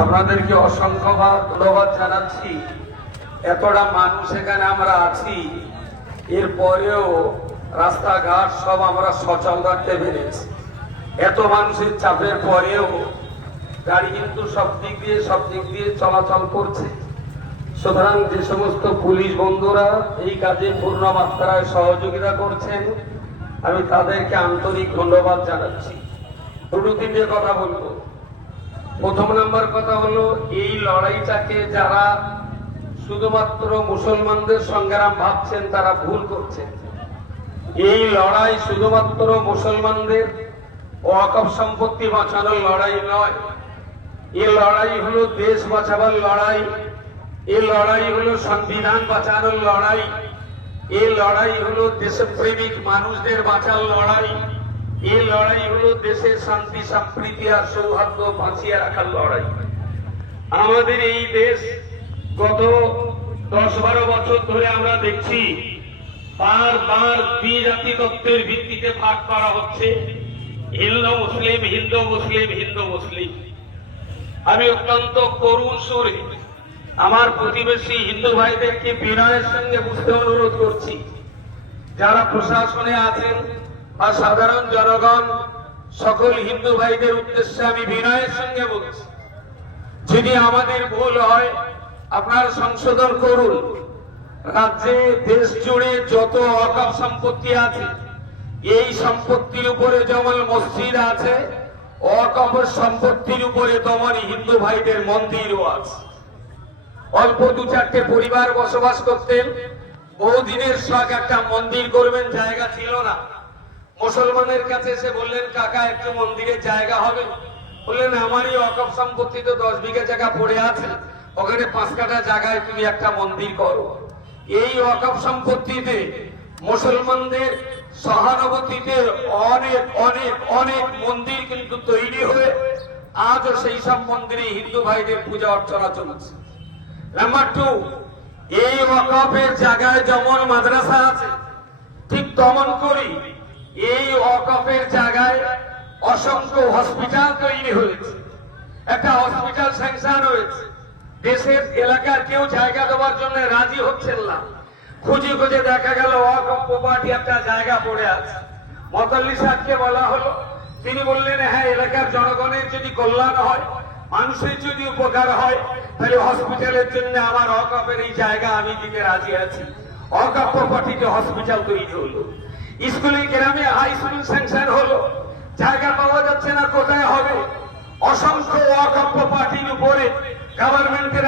আপনাদেরকে অসংখ্যবার ধন্যবাদ জানাচ্ছি। এতটা মানুষ এখানে আমরা আছি। এরপরেও রাস্তাঘাট সব আমরা সচল রাখতে পেরেছি। এত মানুষের চাপের পরেও গাড়ি কিন্তু সব দিক দিয়ে, সব দিক দিয়ে চলাচল করছে। সুতরাং যে সমস্ত পুলিশ বন্ধুরা এই কাজে পূর্ণ মাত্রায় সহযোগিতা করছেন, আমি তাদেরকে আন্তরিক ধন্যবাদ জানাচ্ছি। দুটো তিনটে কথা বলব। প্রথম নাম্বার কথা হলো, এই লড়াইটাকে যারা শুধুমাত্র মুসলমানদের সংগ্রাম ভাবছেন, তারা ভুল করছেন। এই লড়াই শুধুমাত্র মুসলমানদের ওয়াকফ সম্পত্তি বাঁচানোর লড়াই নয়। এই লড়াই হলো দেশ বাঁচাবার লড়াই। এই লড়াই হলো সংবিধান বাঁচানোর লড়াই। এই লড়াই হলো দেশপ্রেমিক মানুষদের বাঁচার লড়াই। এই লড়াই হলো দেশের শান্তি, সম্প্রীতি আর সৌহার্দ্য বাঁচিয়ে রাখার লড়াই। আমাদের এই দেশ গত দশ বারো বছর ধরে আমরা দেখছি, বারবার দ্বিজাতি তত্ত্বের ভিত্তিতে ভাগ করা হচ্ছে। হিন্দু, মুসলিম হিন্দু মুসলিম হিন্দু, মুসলিম। আমি অত্যন্ত করুণ সুরে আমার প্রতিবেশী হিন্দু ভাইদেরকে বিনয়ের সঙ্গে বুঝতে অনুরোধ করছি। যারা প্রশাসনে আছেন আর সাধারণ জনগণ, সকল হিন্দু ভাইদের উদ্দেশ্যে আমি বিনয়ের সঙ্গে বলছি, যদি আমাদের ভুল হয়, আপনারা সংশোধন করুন। রাজ্যে দেশ জুড়ে যত অকাপ সম্পত্তি আছে, এই সম্পত্তির উপরে যেমন মসজিদ আছে, অকপর সম্পত্তির উপরে তেমন হিন্দু ভাইদের মন্দিরও আছে। অল্প দু চারটে পরিবার বসবাস করতেন, বহুদিনের শখ একটা মন্দির করবেন, জায়গা ছিল না। মুসলমানের কাছে এসে বললেন, কাকা, একটু মন্দিরের জায়গা হবে। বললেন, আমারই অকপ সম্পত্তিতে দশ বিঘা জায়গা পড়ে আছে। ওখানে পাঁচ কাটা জায়গায় তুমি একটা মন্দির করো। এই অকপ সম্পত্তিতে মুসলমানদের সহানুভূতিতে অনেক অনেক অনেক মন্দির কিন্তু তৈরি হয়ে আজও সেই সব মন্দিরে হিন্দু ভাইদের পূজা অর্চনা চলছে। নাম্বার টু, এই ওয়াকফের জায়গায় যেমন মাদ্রাসা আছে, ঠিক তেমন করি এই ওয়াকফের জায়গায় অসংখ্য হসপিটাল তৈরি হয়েছে। একটা হসপিটাল স্যাংশন হয়েছে। দেশের এলাকার কেউ জায়গা দেওয়ার জন্য রাজি হচ্ছেন না। খুঁজে খুঁজে দেখা গেল ওয়াকফ একটা জায়গা পড়ে আছে। মতল্লি সাহেবকে বলা হলো, তিনি বললেন হ্যাঁ এলাকার জনগণের যদি কল্যাণ হয়, মানুষের যদি উপকার হয়, তাহলে হসপিটালের জন্য আমার অকাপের এই জায়গা আমি দিতে রাজি আছি। অকাপ প্রপার্টিতে হসপিটাল তৈরি হলো। স্কুলে গ্রামে হাই স্কুল স্যাংশন হলো। জায়গা পাওয়া যাচ্ছে না, কোথায় হবে? অসংখ্য অকাপ পার্টির উপরে গভর্নমেন্টের